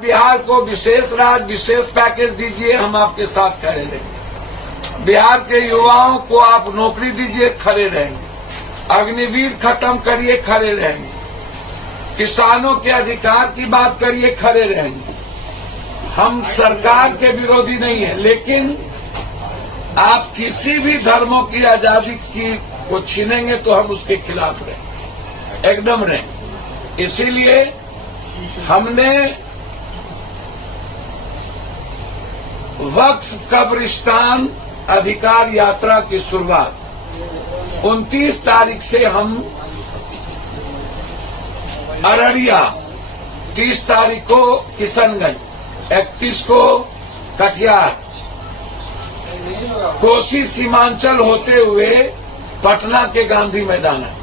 बिहार को विशेष राज्य, विशेष पैकेज दीजिए, हम आपके साथ खड़े रहेंगे। बिहार के युवाओं को आप नौकरी दीजिए, खड़े रहेंगे। अग्निवीर खत्म करिए, खड़े रहेंगे। किसानों के अधिकार की बात करिए, खड़े रहेंगे। हम सरकार के विरोधी नहीं है, लेकिन आप किसी भी धर्मों की आजादी को छीनेंगे तो हम उसके खिलाफ रहेंगे, एकदम रहेंगे। इसीलिए हमने वक्फ कब्रिस्तान अधिकार यात्रा की शुरुआत 29 तारीख से हम अररिया, 30 तारीख को किशनगंज, 31 को कटिहार, कोसी सीमांचल होते हुए पटना के गांधी मैदान है।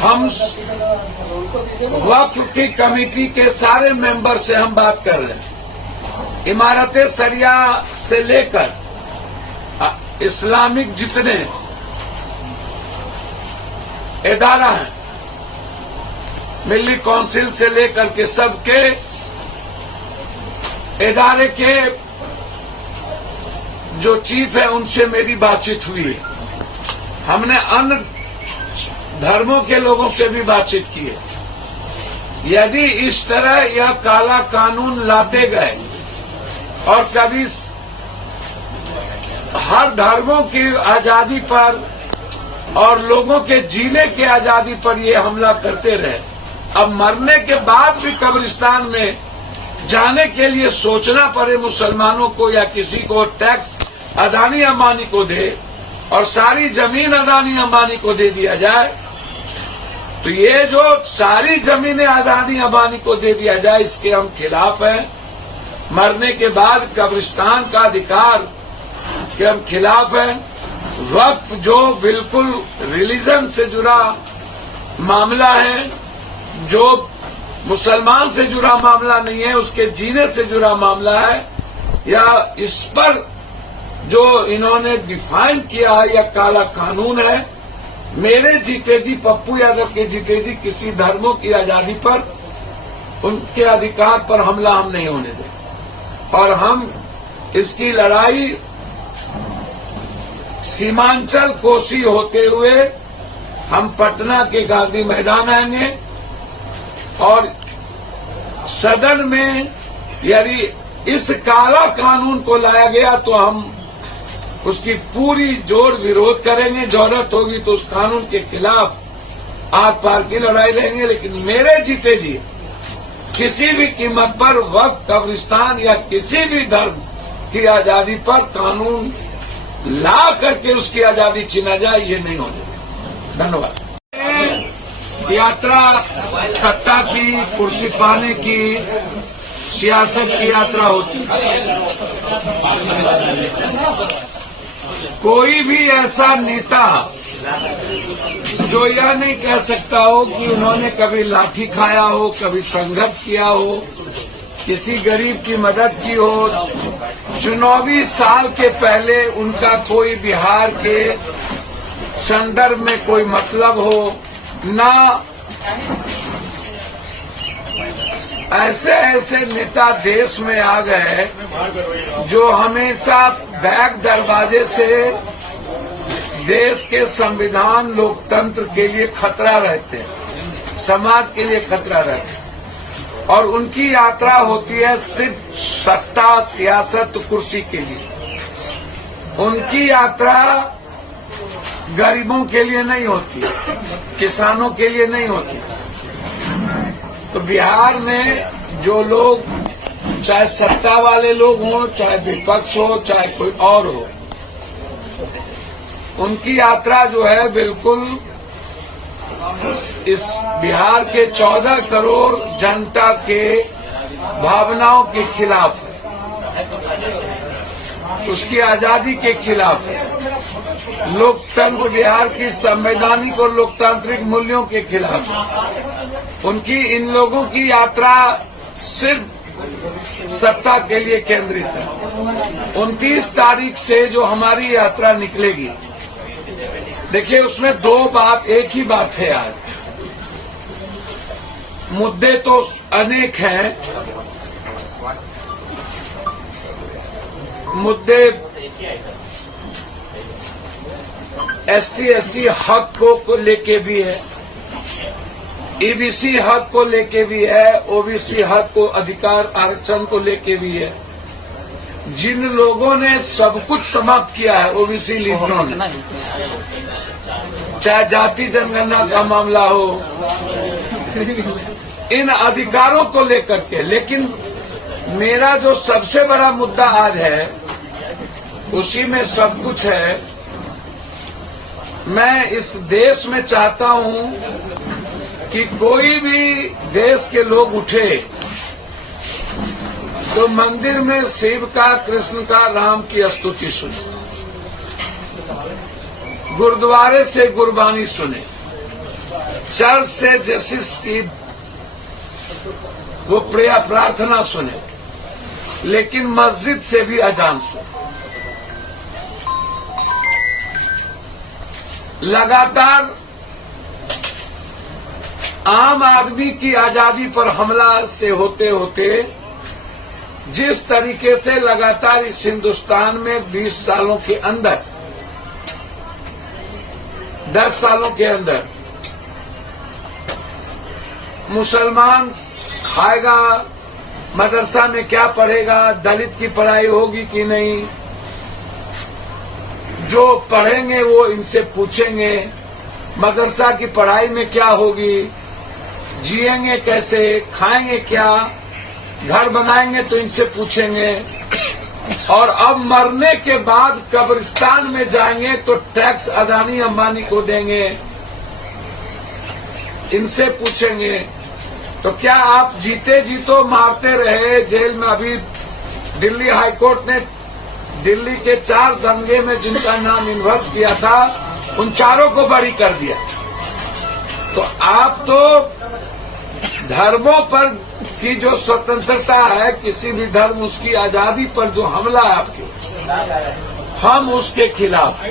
हम वक्फ की कमेटी के सारे मेंबर से हम बात कर रहे हैं। इमारतें सरिया से लेकर इस्लामिक जितने इदारा हैं, मिल्ली काउंसिल से लेकर के सबके इदारे के जो चीफ है उनसे मेरी बातचीत हुई है। हमने अन्य धर्मों के लोगों से भी बातचीत की है। यदि इस तरह यह काला कानून लाते गए और कभी हर धर्मों की आजादी पर और लोगों के जीने की आजादी पर ये हमला करते रहे, अब मरने के बाद भी कब्रिस्तान में जाने के लिए सोचना पड़े मुसलमानों को या किसी को, टैक्स अदानी अंबानी को दे और सारी जमीन अदानी अंबानी को दे दिया जाए, तो ये जो सारी जमीनें अदानी अंबानी को दे दिया जाए, इसके हम खिलाफ हैं। मरने के बाद कब्रिस्तान का अधिकार के हम खिलाफ हैं। वक्फ जो बिल्कुल रिलीजन से जुड़ा मामला है, जो मुसलमान से जुड़ा मामला नहीं है, उसके जीने से जुड़ा मामला है, या इस पर जो इन्होंने डिफाइन किया है यह काला कानून है। मेरे जीते जी, पप्पू यादव के जीते जी किसी धर्मों की आजादी पर, उनके अधिकार पर हमला हम नहीं होने दें। और हम इसकी लड़ाई सीमांचल कोसी होते हुए हम पटना के गांधी मैदान आएंगे और सदन में यदि इस काला कानून को लाया गया तो हम उसकी पूरी जोर विरोध करेंगे। जरूरत होगी तो उस कानून के खिलाफ आग पार की लड़ाई लेंगे। लेकिन मेरे जीते जी किसी भी कीमत पर वक्फ कब्रिस्तान या किसी भी धर्म की आजादी पर कानून ला करके उसकी आजादी छीना जाए, ये नहीं होने। धन्यवाद। यात्रा सत्ता की, कुर्सी पाने की, सियासत की यात्रा होती है। कोई भी ऐसा नेता जो यह नहीं कह सकता हो कि उन्होंने कभी लाठी खाया हो, कभी संघर्ष किया हो, किसी गरीब की मदद की हो, चुनावी साल के पहले उनका कोई बिहार के संदर्भ में कोई मतलब हो ना, ऐसे ऐसे नेता देश में आ गए जो हमेशा बैक दरवाजे से देश के संविधान, लोकतंत्र के लिए खतरा रहते हैं, समाज के लिए खतरा रहते हैं। और उनकी यात्रा होती है सिर्फ सत्ता, सियासत, कुर्सी के लिए। उनकी यात्रा गरीबों के लिए नहीं होती, किसानों के लिए नहीं होती। तो बिहार में जो लोग, चाहे सत्ता वाले लोग हों, चाहे विपक्ष हो, चाहे कोई और हो, उनकी यात्रा जो है बिल्कुल इस बिहार के 14 करोड़ जनता के भावनाओं के खिलाफ है, उसकी आजादी के खिलाफ है, लोकतंत्र, बिहार की संवैधानिक और लोकतांत्रिक मूल्यों के खिलाफ है। उनकी, इन लोगों की यात्रा सिर्फ सत्ता के लिए केंद्रित है। 29 तारीख से जो हमारी यात्रा निकलेगी, देखिए उसमें एक ही बात है। आज मुद्दे तो अनेक हैं, मुद्दे एसटी एससी हक को लेके भी है, ईबीसी हक को लेके भी है, ओबीसी हक को अधिकार आरक्षण को लेके भी है। जिन लोगों ने सब कुछ समाप्त किया है ओबीसी लीडरों ने, चाहे जाति जनगणना का मामला हो, इन अधिकारों को लेकर के। लेकिन मेरा जो सबसे बड़ा मुद्दा आज है, उसी में सब कुछ है। मैं इस देश में चाहता हूं कि कोई भी देश के लोग उठे तो मंदिर में शिव का, कृष्ण का, राम की स्तुति सुने, गुरुद्वारे से गुरबानी सुने, चर्च से जसीस की वो प्रार्थना सुने, लेकिन मस्जिद से भी अजान सुने। लगातार आम आदमी की आजादी पर हमला से होते होते जिस तरीके से लगातार इस हिंदुस्तान में 20 सालों के अंदर, 10 सालों के अंदर मुसलमान खाएगा, मदरसा में क्या पढ़ेगा, दलित की पढ़ाई होगी कि नहीं, जो पढ़ेंगे वो इनसे पूछेंगे मदरसा की पढ़ाई में क्या होगी, जिएंगे कैसे, खाएंगे क्या, घर बनाएंगे तो इनसे पूछेंगे। और अब मरने के बाद कब्रिस्तान में जाएंगे तो टैक्स अदानी अंबानी को देंगे, इनसे पूछेंगे। तो क्या आप जीते जी तो मारते रहे जेल में? अभी दिल्ली हाईकोर्ट ने दिल्ली के 4 दंगे में जिनका नाम इन्वॉल्व किया था, उन चारों को बरी कर दिया। तो आप तो धर्मों पर की जो स्वतंत्रता है, किसी भी धर्म उसकी आजादी पर जो हमला है आपके, हम उसके खिलाफ।